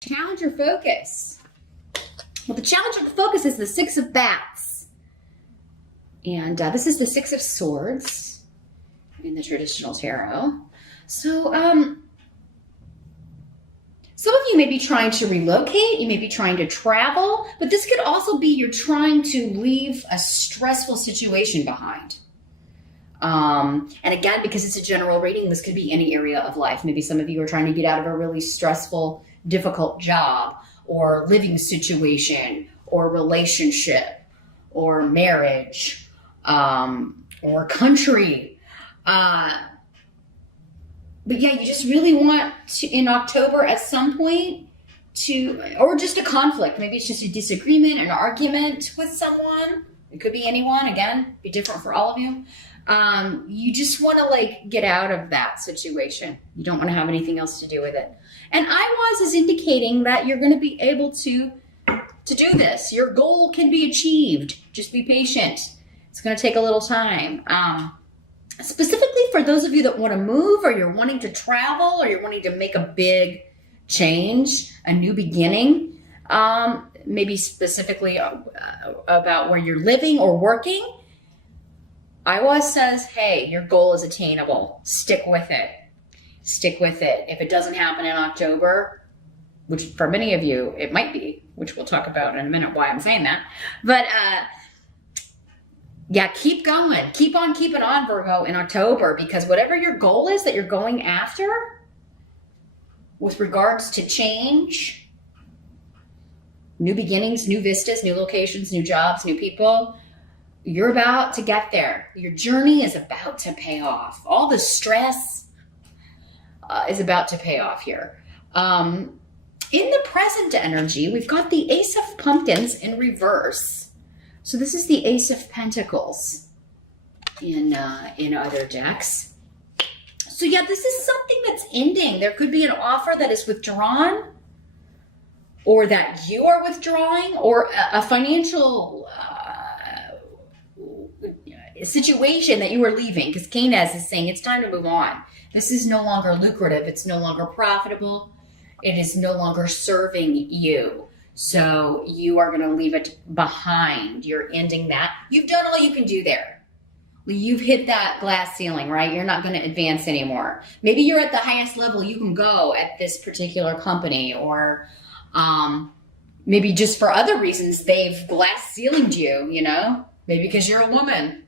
Challenge your focus. Well, the challenge of focus is the Six of Bats. And this is the Six of Swords in the traditional tarot. So, some of you may be trying to relocate, you may be trying to travel, but this could also be you're trying to leave a stressful situation behind. And again, because it's a general reading, this could be any area of life. Maybe some of you are trying to get out of a really stressful, difficult job or living situation or relationship or marriage or country. But yeah, you just really want to, in October at some point, or just a conflict. Maybe it's just a disagreement, an argument with someone. It could be anyone, again, be different for all of you. You just want to get out of that situation. You don't want to have anything else to do with it. And IWAS is indicating that you're going to be able to do this. Your goal can be achieved. Just be patient. It's going to take a little time. Specifically for those of you that want to move, or you're wanting to travel, or you're wanting to make a big change, a new beginning, maybe specifically about where you're living or working, Iowa says, hey, your goal is attainable. Stick with it. Stick with it. If it doesn't happen in October, which for many of you, it might be, which we'll talk about in a minute why I'm saying that. But yeah, keep going. Keep on keeping on, Virgo, in October, because whatever your goal is that you're going after with regards to change, new beginnings, new vistas, new locations, new jobs, new people, you're about to get there. Your journey is about to pay off. All the stress is about to pay off here. In the present energy, we've got the Ace of Pumpkins in reverse. So this is the Ace of Pentacles in other decks. So yeah, this is something that's ending. There could be an offer that is withdrawn, or that you are withdrawing, or a financial situation that you are leaving, because Keynes is saying it's time to move on. This is no longer lucrative. It's no longer profitable. It is no longer serving you. So you are going to leave it behind. You're ending that. You've done all you can do there. You've hit that glass ceiling, right? You're not going to advance anymore. Maybe you're at the highest level you can go at this particular company, or maybe just for other reasons they've glass ceilinged you, maybe because you're a woman.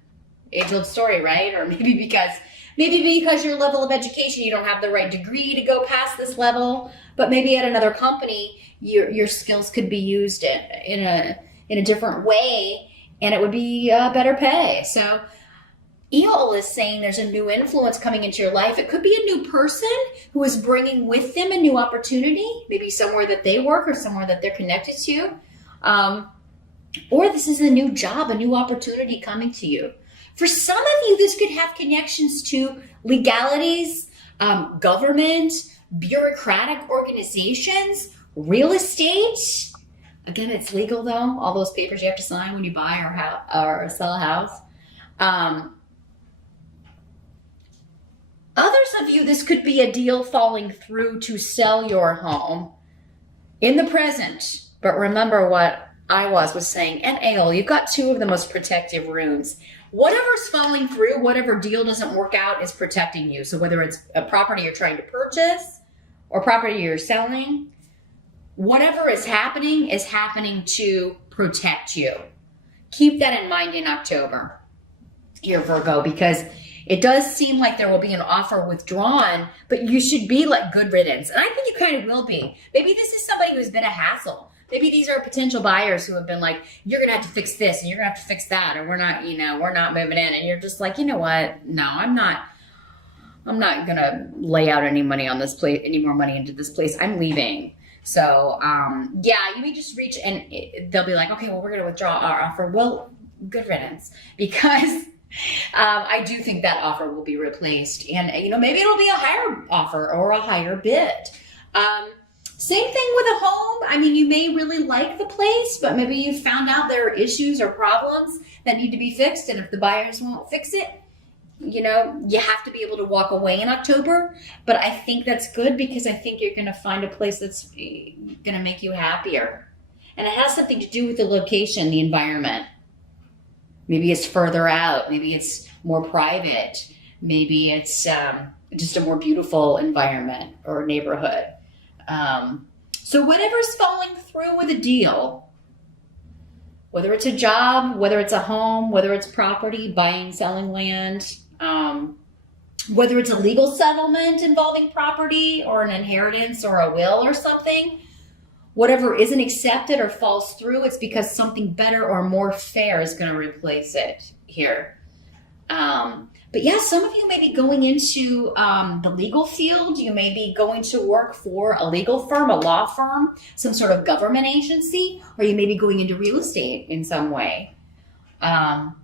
Age-old story, right? Or maybe because your level of education, you don't have the right degree to go past this level, but maybe at another company, your skills could be used in a different way, and it would be better pay. So Eol is saying there's a new influence coming into your life. It could be a new person who is bringing with them a new opportunity, maybe somewhere that they work or somewhere that they're connected to. Or this is a new job, a new opportunity coming to you. For some of you, this could have connections to legalities, government, bureaucratic organizations, real estate. Again, it's legal though. All those papers you have to sign when you buy or sell a house. Others of you, this could be a deal falling through to sell your home in the present. But remember what I was saying, and Aol, you've got two of the most protective runes. Whatever's falling through, whatever deal doesn't work out is protecting you. So whether it's a property you're trying to purchase or property you're selling, whatever is happening to protect you. Keep that in mind in October, here, Virgo, because it does seem like there will be an offer withdrawn, but you should be like good riddance. And I think you kind of will be. Maybe this is somebody who's been a hassle. Maybe these are potential buyers who have been like, you're going to have to fix this and you're going to have to fix that, or we're not moving in. And you're just like, you know what? No, I'm not going to lay out any money on this place, any more money into this place. I'm leaving. So, yeah, you may just reach and they'll be like, okay, well, we're going to withdraw our offer. Well, good riddance, because I do think that offer will be replaced. And, maybe it'll be a higher offer or a higher bid. Same thing with a home. I mean, you may really like the place, but maybe you found out there are issues or problems that need to be fixed. And if the buyers won't fix it, you know, you have to be able to walk away in October, but I think that's good because I think you're going to find a place that's going to make you happier. And it has something to do with the location, the environment. Maybe it's further out. Maybe it's more private. Maybe it's just a more beautiful environment or neighborhood. So whatever's falling through with a deal, whether it's a job, whether it's a home, whether it's property, buying, selling land, whether it's a legal settlement involving property or an inheritance or a will or something, whatever isn't accepted or falls through, it's because something better or more fair is going to replace it here. But yeah, some of you may be going into the legal field. You may be going to work for a legal firm, a law firm, some sort of government agency, or you may be going into real estate in some way. Or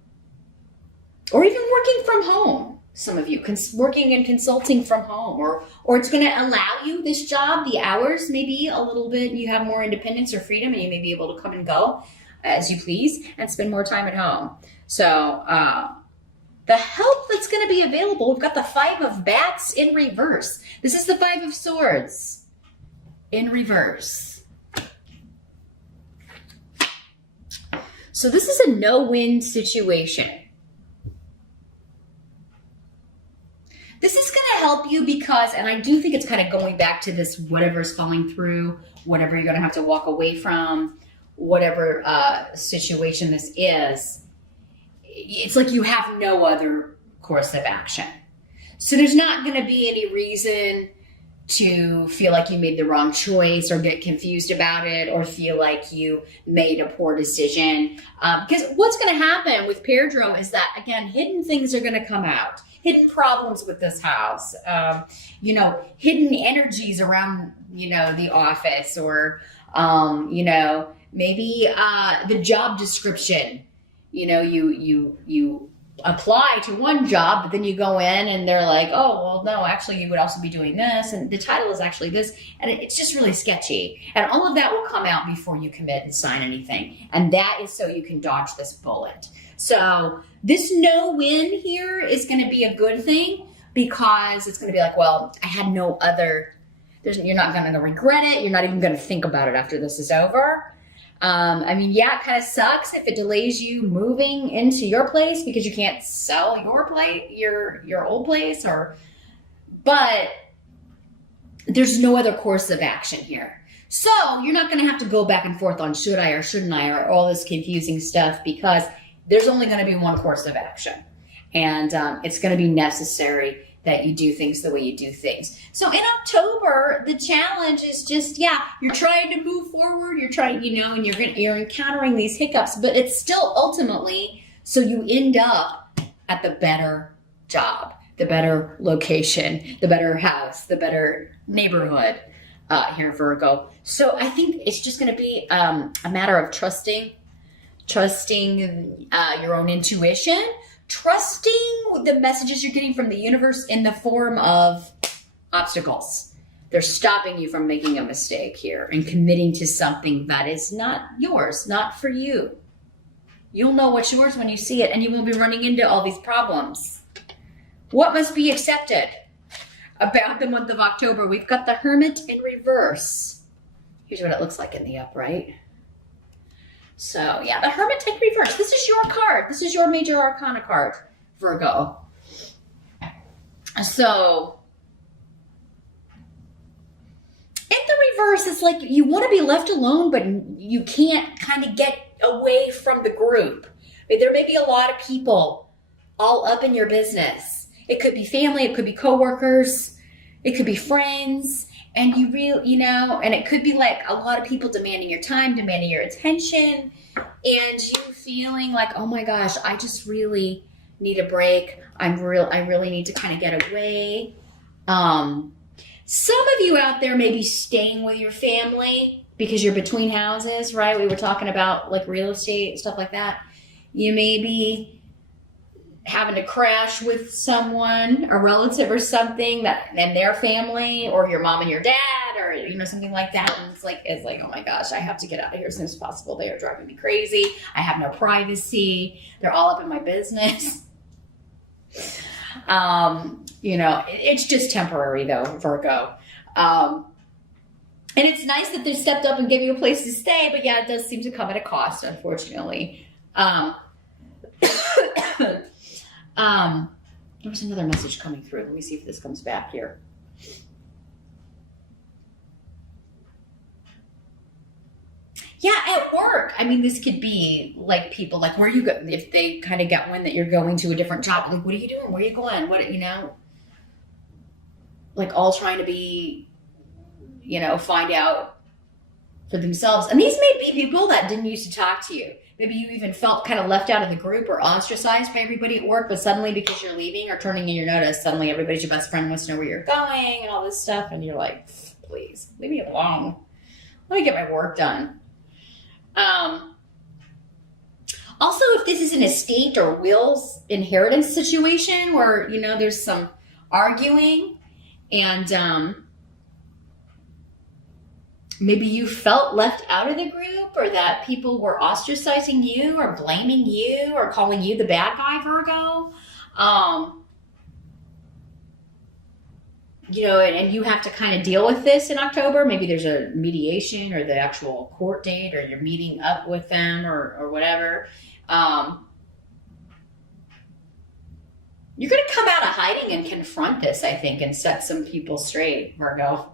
even working from home. Some of you working and consulting from home, or it's going to allow you this job, the hours maybe a little bit, you have more independence or freedom and you may be able to come and go as you please and spend more time at home. So the help that's going to be available, we've got the 5 of Bats in reverse. This is the 5 of Swords in reverse. So this is a no-win situation. This is going to help you because, and I do think it's kind of going back to this, whatever's falling through, whatever you're going to have to walk away from, whatever situation this is, it's like you have no other course of action. So there's not going to be any reason to feel like you made the wrong choice or get confused about it or feel like you made a poor decision. Because what's going to happen with Pairdrome is that, again, hidden things are going to come out. Hidden problems with this house, hidden energies around, the office or, maybe the job description, you apply to one job, but then you go in and they're like, oh, well, no, actually you would also be doing this. And the title is actually this. And it's just really sketchy. And all of that will come out before you commit and sign anything. And that is so you can dodge this bullet. So this no win here is going to be a good thing because it's going to be like, well, I had no other, you're not going to regret it. You're not even going to think about it after this is over. It kind of sucks if it delays you moving into your place because you can't sell your place, your old place, but there's no other course of action here. So you're not going to have to go back and forth on should I or shouldn't I or all this confusing stuff because there's only going to be one course of action. And it's going to be necessary that you do things the way you do things. So in October, the challenge is just, you're trying to move forward, you're trying, and you're encountering these hiccups, but it's still ultimately, so you end up at the better job, the better location, the better house, the better neighborhood here, Virgo. So I think it's just going to be a matter of trusting your own intuition, trusting the messages you're getting from the universe in the form of obstacles. They're stopping you from making a mistake here and committing to something that is not yours, not for you. You'll know what's yours when you see it, and you won't be running into all these problems. What must be accepted about the month of October? We've got the Hermit in reverse. Here's what it looks like in the upright. So, the Hermit in reverse. This is your card. This is your major arcana card, Virgo. So, in the reverse, it's like you want to be left alone, but you can't kind of get away from the group. There may be a lot of people all up in your business. It could be family. It could be coworkers. It could be friends. And you really, and it could be like a lot of people demanding your time, demanding your attention, and you feeling like, oh my gosh, I just really need a break. I really need to kind of get away. Some of you out there may be staying with your family because you're between houses, right? We were talking about like real estate and stuff like that. You may be having to crash with someone, a relative or something and their family, or your mom and your dad, or something like that. And it's like, oh my gosh, I have to get out of here as soon as possible. They are driving me crazy. I have no privacy. They're all up in my business. You know, it's just temporary though, Virgo. And it's nice that they stepped up and gave you a place to stay, but yeah, it does seem to come at a cost, unfortunately. There was another message coming through. Let me see if this comes back here. Yeah, at work. I mean, this could be like people, like where you go, if they kind of get wind that you're going to a different job, like, what are you doing? Where are you going? What, you know, like all trying to be, you know, find out for themselves. And these may be people that didn't used to talk to you. Maybe you even felt kind of left out of the group or ostracized by everybody at work, but suddenly because you're leaving or turning in your notice, suddenly everybody's your best friend, wants to know where you're going and all this stuff. And you're like, please, leave me alone. Let me get my work done. Also, if this is an estate or wills inheritance situation where, you know, there's some arguing and maybe you felt left out of the group or that people were ostracizing you or blaming you or calling you the bad guy, Virgo. You know, and you have to kind of deal with this in October. Maybe there's a mediation or the actual court date or you're meeting up with them or whatever. You're going to come out of hiding and confront this, I think, and set some people straight, Virgo.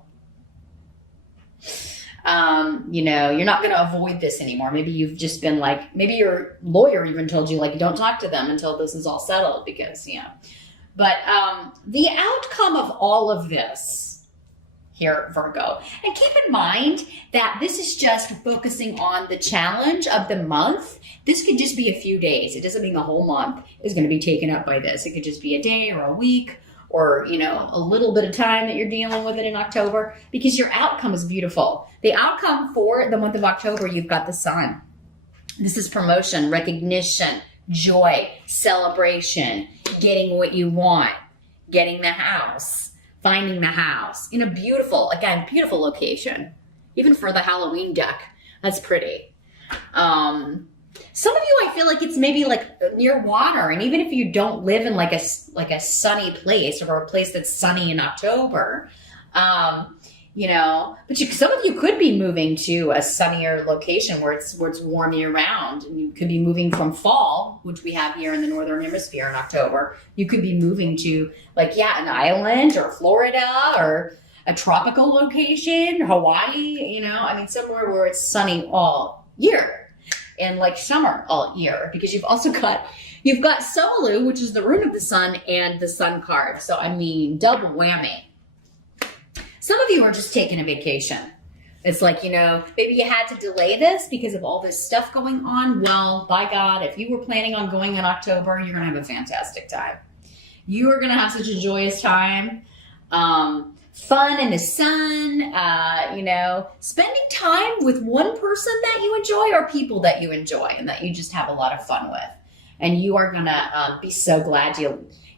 You know, you're not going to avoid this anymore. Maybe you've just been like, maybe your lawyer even told you, like, don't talk to them until this is all settled because, you know. But the outcome of all of this here, Virgo, and keep in mind that this is just focusing on the challenge of the month. This could just be a few days. It doesn't mean the whole month is going to be taken up by this. It could just be a day or a week or, you know, a little bit of time that you're dealing with it in October because your outcome is beautiful. The outcome for the month of October, you've got the sun. This is promotion, recognition, joy, celebration, getting what you want, getting the house, finding the house in a beautiful, again, beautiful location. Even for the Halloween deck, that's pretty. Some of you, I feel like it's maybe like near water. And even if you don't live in like a sunny place or a place that's sunny in October, you know, but some of you could be moving to a sunnier location where it's warm year round, and you could be moving from fall, which we have here in the Northern Hemisphere in October. You could be moving to like, yeah, an island or Florida or a tropical location, Hawaii, you know, I mean, somewhere where it's sunny all year and like summer all year, because you've got Solu, which is the rune of the sun, and the sun card. So, I mean, double whammy. Some of you are just taking a vacation. It's like, you know, maybe you had to delay this because of all this stuff going on. Well, by God, if you were planning on going in October, you're going to have a fantastic time. You are going to have such a joyous time. Fun in the sun, you know, spending time with one person that you enjoy or people that you enjoy and that you just have a lot of fun with. And you are going to be so glad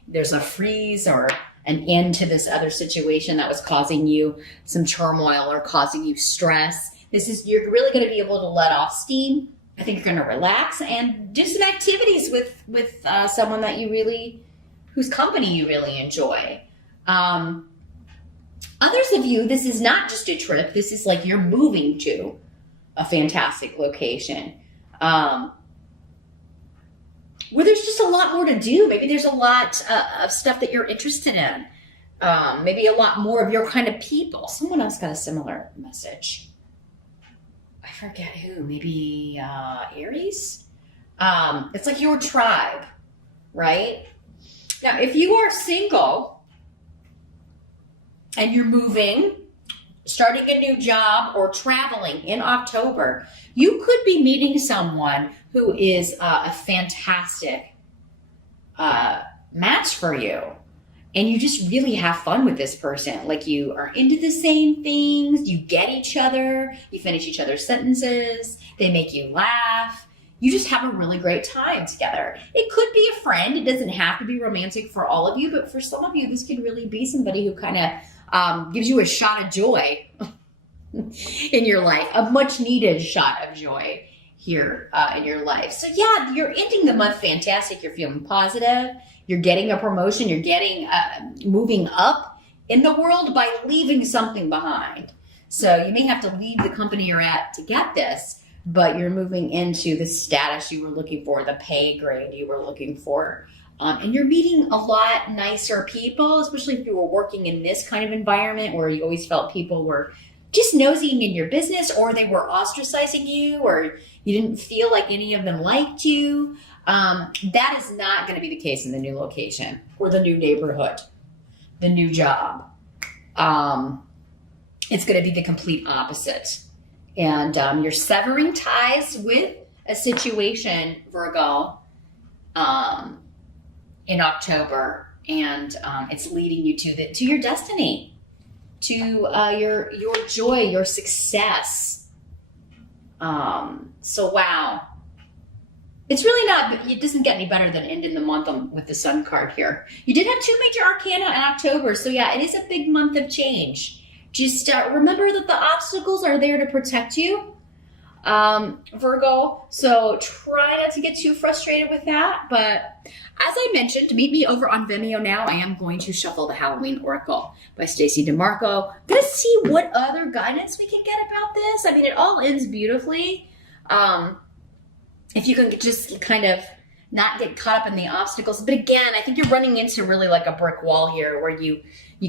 there's a freeze or an end to this other situation that was causing you some turmoil or causing you stress. You're really going to be able to let off steam. I think you're going to relax and do some activities with someone that whose company you really enjoy. Others of you, this is not just a trip. This is like you're moving to a fantastic location where there's just a lot more to do. Maybe there's a lot of stuff that you're interested in. Maybe a lot more of your kind of people. Someone else got a similar message. I forget who. Maybe Aries? It's like your tribe, right? Now, if you are single and you're moving, starting a new job, or traveling in October, you could be meeting someone who is a fantastic match for you. And you just really have fun with this person. Like you are into the same things, you get each other, you finish each other's sentences, they make you laugh. You just have a really great time together. It could be a friend. It doesn't have to be romantic for all of you, but for some of you, this could really be somebody who kind of gives you a shot of joy in your life, a much needed shot of joy here in your life. So yeah, you're ending the month fantastic. You're feeling positive. You're getting a promotion. You're getting moving up in the world by leaving something behind. So you may have to leave the company you're at to get this, but you're moving into the status you were looking for, the pay grade you were looking for. And you're meeting a lot nicer people, especially if you were working in this kind of environment where you always felt people were just nosying in your business, or they were ostracizing you, or you didn't feel like any of them liked you. That is not going to be the case in the new location or the new neighborhood, the new job. It's going to be the complete opposite. And you're severing ties with a situation, Virgo, in October, and it's leading you to your destiny, to your joy, your success. So wow, it's really not. It doesn't get any better than ending the month with the Sun card here. You did have 2 major arcana in October, so yeah, it is a big month of change. Just remember that the obstacles are there to protect you, Virgo. So try not to get too frustrated with that. But as I mentioned, meet me over on Vimeo now. I am going to shuffle the Halloween Oracle by Stacey DeMarco. Gonna see what other guidance we can get about this. I mean, it all ends beautifully. If you can just kind of not get caught up in the obstacles. But again, I think you're running into really like a brick wall here where you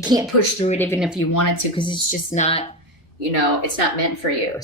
can't push through it even if you wanted to, because it's just not, it's not meant for you.